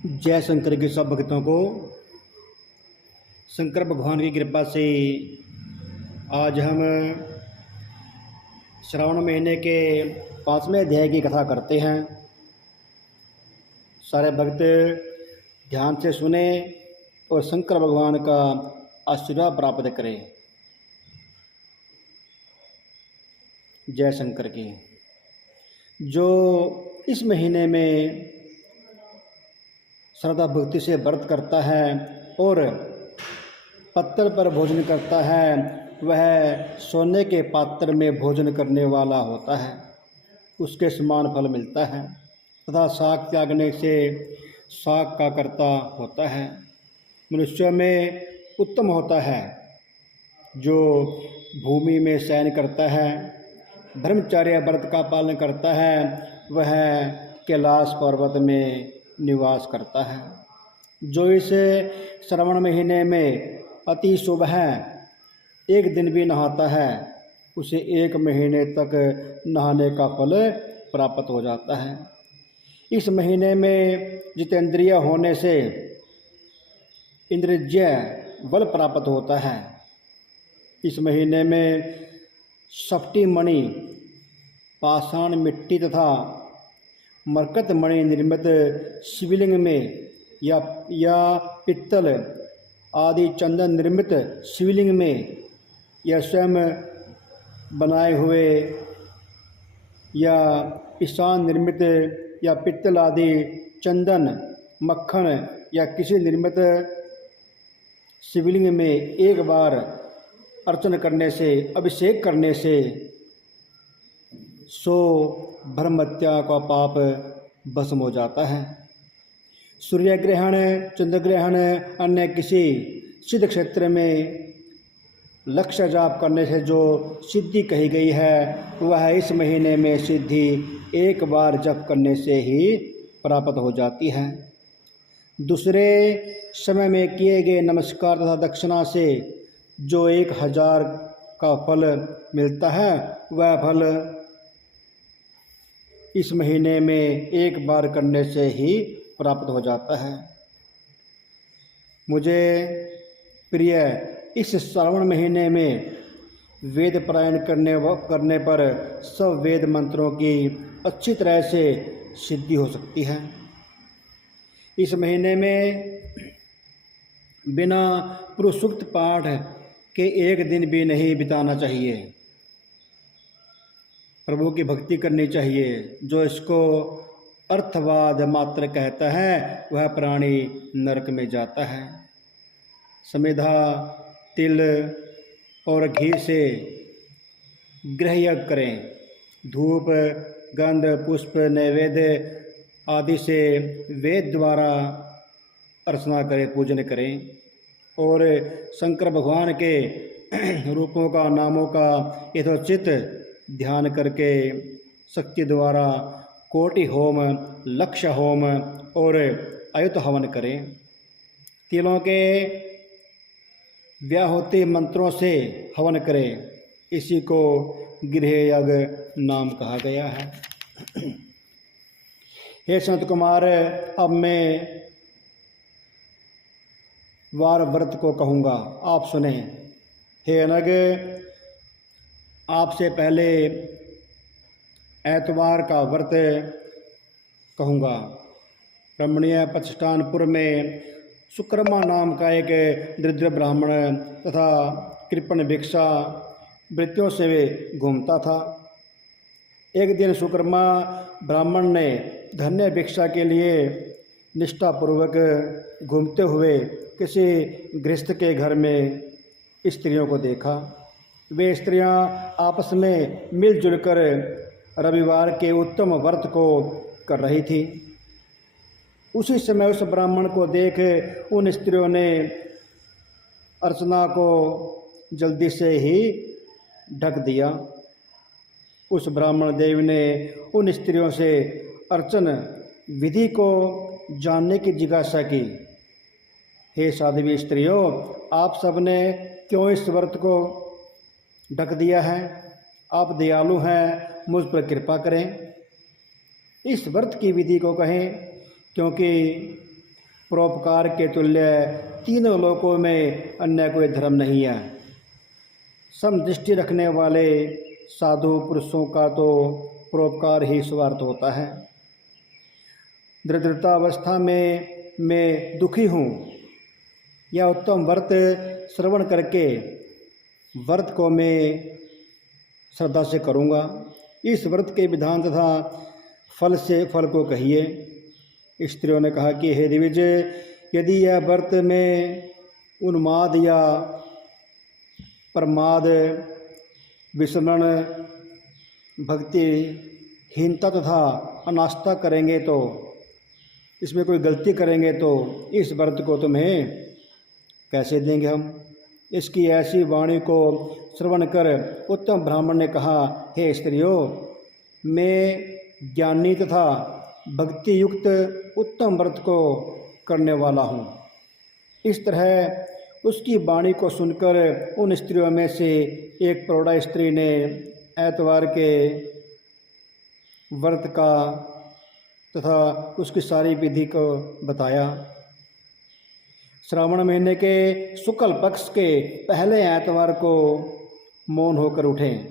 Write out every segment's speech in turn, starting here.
जय शंकर के सब भक्तों को शंकर भगवान की कृपा से आज हम श्रावण महीने के 5वें अध्याय की कथा करते हैं। सारे भक्त ध्यान से सुने और शंकर भगवान का आशीर्वाद प्राप्त करें। जय शंकर की। जो इस महीने में श्रद्धा भक्ति से व्रत करता है और पत्थर पर भोजन करता है, वह सोने के पात्र में भोजन करने वाला होता है, उसके समान फल मिलता है। तथा साग त्यागने से साग का कर्ता होता है। मनुष्य में उत्तम होता है जो भूमि में शयन करता है, ब्रह्मचर्य व्रत का पालन करता है, वह कैलाश पर्वत में निवास करता है। जो इस श्रावण महीने में अति शुभ है, एक दिन भी नहाता है, उसे 1 महीने तक नहाने का फल प्राप्त हो जाता है। इस महीने में जितेंद्रिय होने से इंद्रिय बल प्राप्त होता है। इस महीने में सफ्टी मणि, पाषाण मिट्टी तथा मरकत मणि निर्मित शिवलिंग में या पित्तल आदि चंदन निर्मित शिवलिंग में या स्वयं बनाए हुए या ईशान निर्मित या पित्तल आदि चंदन मक्खन या किसी निर्मित शिवलिंग में एक बार अर्चन करने से, अभिषेक करने से सो ब्रह्मत्या का पाप भस्म हो जाता है। सूर्य ग्रहण, चंद्र ग्रहण, अन्य किसी सिद्ध क्षेत्र में लक्ष्य जाप करने से जो सिद्धि कही गई है, वह इस महीने में सिद्धि एक बार जप करने से ही प्राप्त हो जाती है। दूसरे समय में किए गए नमस्कार तथा दक्षिणा से जो 1000 का फल मिलता है, वह फल इस महीने में एक बार करने से ही प्राप्त हो जाता है। मुझे प्रिय इस श्रावण महीने में वेद पारायण करने पर सब वेद मंत्रों की अच्छी तरह से सिद्धि हो सकती है। इस महीने में बिना पुरुषोक्त पाठ के एक दिन भी नहीं बिताना चाहिए। प्रभु की भक्ति करनी चाहिए। जो इसको अर्थवाद मात्र कहता है, वह प्राणी नरक में जाता है। समिधा, तिल और घी से गृह यज्ञ करें। धूप, गंध, पुष्प, नैवेद्य आदि से वेद द्वारा अर्चना करें, पूजन करें और शंकर भगवान के रूपों का, नामों का यथोचित ध्यान करके शक्ति द्वारा कोटि होम, लक्ष्य होम और अयुत हवन करें। तिलों के व्याहुति मंत्रों से हवन करें। इसी को गृह यज्ञ नाम कहा गया है। हे संत कुमार, अब मैं वार व्रत को कहूँगा, आप सुने। हे अनग, आपसे पहले ऐतवार का व्रत कहूँगा। रमणीय प्रतिष्ठानपुर में सुकर्मा नाम का एक दरिद्र ब्राह्मण तथा कृपण भिक्षा वृत्तियों से घूमता था। एक दिन सुकर्मा ब्राह्मण ने धन्य भिक्षा के लिए निष्ठापूर्वक घूमते हुए किसी गृहस्थ के घर में स्त्रियों को देखा। वे स्त्रियां आपस में मिलजुल कर रविवार के उत्तम व्रत को कर रही थी। उसी समय उस ब्राह्मण को देख उन स्त्रियों ने अर्चना को जल्दी से ही ढक दिया। उस ब्राह्मण देव ने उन स्त्रियों से अर्चन विधि को जानने की जिज्ञासा की। हे साध्वी स्त्रियों, आप सबने क्यों इस व्रत को ढक दिया है? आप दयालु हैं, मुझ पर कृपा करें। इस व्रत की विधि को कहें, क्योंकि परोपकार के तुल्य तीनों लोकों में अन्य कोई धर्म नहीं है। समदृष्टि रखने वाले साधु पुरुषों का तो परोपकार ही स्वार्थ होता है। दरिद्रतावस्था में मैं दुखी हूँ, यह उत्तम व्रत श्रवण करके व्रत को मैं श्रद्धा से करूँगा। इस व्रत के विधान तथा फल से फल को कहिए। स्त्रियों ने कहा कि हे दिविजय, यदि यह व्रत में उन्माद या प्रमाद, विस्मरण, भक्तिहीनता तथा अनास्था करेंगे तो, इसमें कोई गलती करेंगे तो इस व्रत को तुम्हें कैसे देंगे हम। इसकी ऐसी वाणी को श्रवण कर उत्तम ब्राह्मण ने कहा, हे स्त्रियों, मैं ज्ञानी तथा भक्ति युक्त उत्तम व्रत को करने वाला हूँ। इस तरह उसकी वाणी को सुनकर उन स्त्रियों में से एक प्रौढ़ा स्त्री ने ऐतवार के व्रत का तथा उसकी सारी विधि को बताया। श्रावण महीने के शुक्ल पक्ष के पहले ऐतवार को मौन होकर उठें,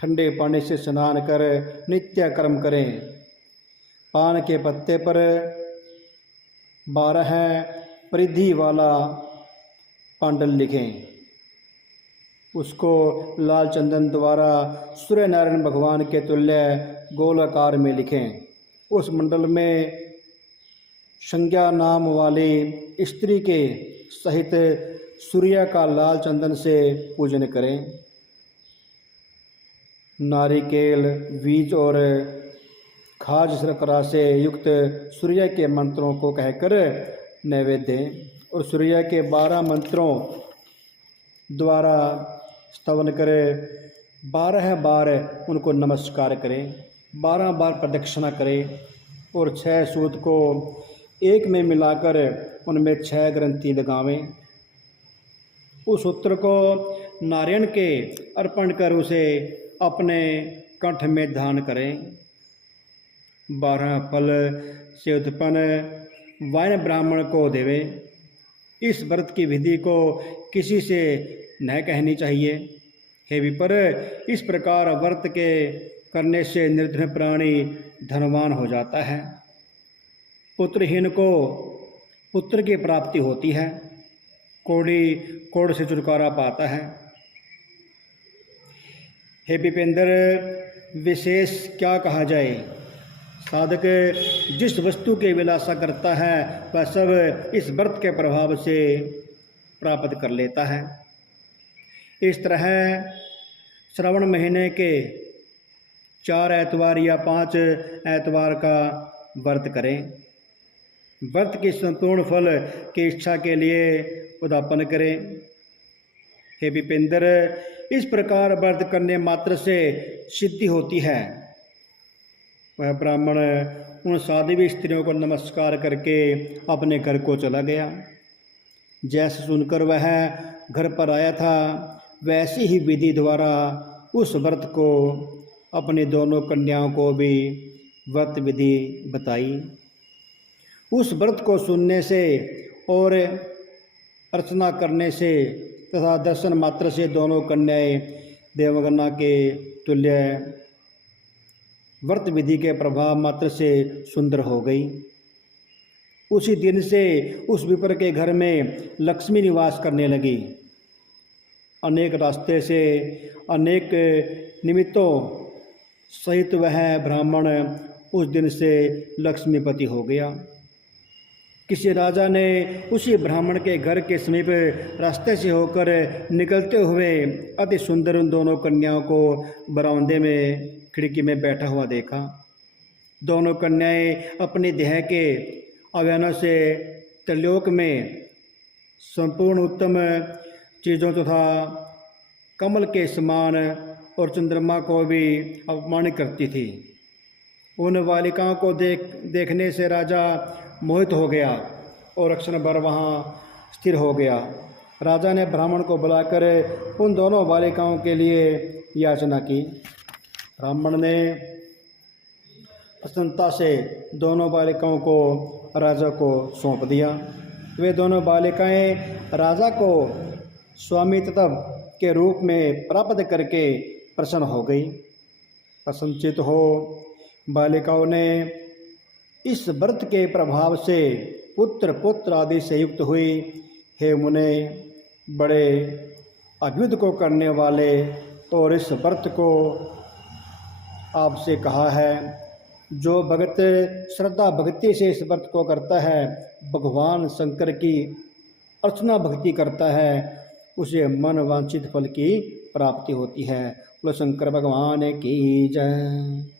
ठंडे पानी से स्नान कर नित्य कर्म करें, पान के पत्ते पर 12 परिधि वाला पांडल लिखें, उसको लाल चंदन द्वारा सूर्य नारायण भगवान के तुल्य गोलाकार में लिखें। उस मंडल में संज्ञा नाम वाली स्त्री के सहित सूर्य का लाल चंदन से पूजन करें। नारिकेल, बीज और खाज शर्करा से युक्त सूर्य के मंत्रों को कहकर नैवेद्य दें और सूर्य के 12 मंत्रों द्वारा स्तवन करें। 12 बार उनको नमस्कार करें, 12 बार प्रदक्षिणा करें और 6 सूत को एक में मिलाकर उनमें 6 ग्रंथि लगावें। उस सूत्र को नारायण के अर्पण कर उसे अपने कंठ में धारण करें। 12 फल से उत्पन्न वाइन ब्राह्मण को देवें। इस व्रत की विधि को किसी से न कहनी चाहिए। हे विपर, इस प्रकार व्रत के करने से निर्धन प्राणी धनवान हो जाता है, पुत्रहीन को पुत्र की प्राप्ति होती है, कोढ़ी कोढ़ से छुटकारा पाता है। हे विपेंद्र, विशेष क्या कहा जाए। साधक जिस वस्तु की विलासा करता है वह सब इस व्रत के प्रभाव से प्राप्त कर लेता है। इस तरह श्रावण महीने के 4 ऐतवार या 5 ऐतवार का व्रत करें। व्रत की संपूर्ण फल की इच्छा के लिए उद्यापन करें। हे विपेंद्र, इस प्रकार व्रत करने मात्र से सिद्धि होती है। वह ब्राह्मण उन साध्वी स्त्रियों को नमस्कार करके अपने घर को चला गया। जैसे सुनकर वह घर पर आया था, वैसी ही विधि द्वारा उस व्रत को अपनी दोनों कन्याओं को भी व्रत विधि बताई। उस व्रत को सुनने से और अर्चना करने से तथा दर्शन मात्र से दोनों कन्याएं देवगन्ना के तुल्य व्रत विधि के प्रभाव मात्र से सुंदर हो गई। उसी दिन से उस विपर के घर में लक्ष्मी निवास करने लगी। अनेक रास्ते से, अनेक निमित्तों सहित वह ब्राह्मण उस दिन से लक्ष्मीपति हो गया। किसी राजा ने उसी ब्राह्मण के घर के समीप रास्ते से होकर निकलते हुए अति सुंदर उन दोनों कन्याओं को बरामदे में खिड़की में बैठा हुआ देखा। दोनों कन्याएं अपनी देह के अवयवों से त्रिलोक में संपूर्ण उत्तम चीज़ों तथा कमल के समान और चंद्रमा को भी अपमानित करती थी। उन बालिकाओं को देखने से राजा मोहित हो गया और क्षण भर वहाँ स्थिर हो गया। राजा ने ब्राह्मण को बुलाकर उन दोनों बालिकाओं के लिए याचना की। ब्राह्मण ने प्रसन्नता से दोनों बालिकाओं को राजा को सौंप दिया। वे दोनों बालिकाएं राजा को स्वामी तत्व के रूप में प्राप्त करके प्रसन्न हो गई। प्रसन्नचित हो बालिकाओं ने इस व्रत के प्रभाव से पुत्र पुत्र आदि से युक्त हुई। हे मुने, बड़े अभ्युदय को करने वाले और इस व्रत को आपसे कहा है, जो भगत श्रद्धा भक्ति से इस व्रत को करता है, भगवान शंकर की अर्चना भक्ति करता है, उसे मन वांछित फल की प्राप्ति होती है। बोलो शंकर भगवान की जय।